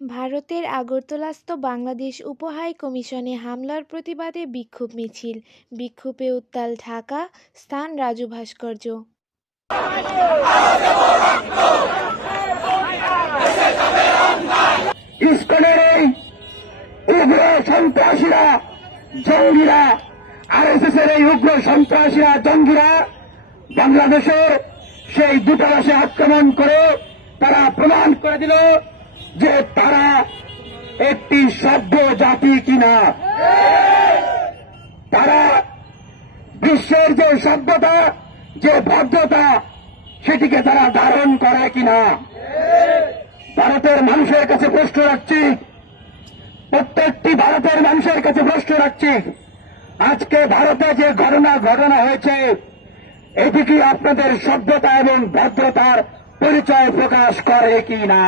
ভারতের আগরতলাস্থ বাংলাদেশ উপহাই কমিশনে হামলার প্রতিবাদে বিক্ষোভ মিছিল। বিক্ষোভে উত্তাল ঢাকা, স্থান রাজু ভাস্কর্য। ইসকনের এই উগ্র সন্ত্রাসীরা, জঙ্গিরা, আরএসএস এর এই উগ্র সন্ত্রাসীরা, জঙ্গিরা বাংলাদেশের সেই দূতাবাসে আক্রমণ করে তারা প্রমাণ করে দিল যে তারা একটি সভ্য জাতি কিনা। তারা বিশ্বের যে সভ্যতা, যে ভদ্রতা, সেটিকে তারা ধারণ করে কিনা। ভারতের মানুষের কাছে প্রশ্ন রাখছি, প্রত্যেকটি ভারতের মানুষের কাছে প্রশ্ন রাখছি, আজকে ভারতে যে ঘটনা হয়েছে, এটি কি আপনাদের সভ্যতা এবং ভদ্রতার পরিচয় প্রকাশ করে কি না?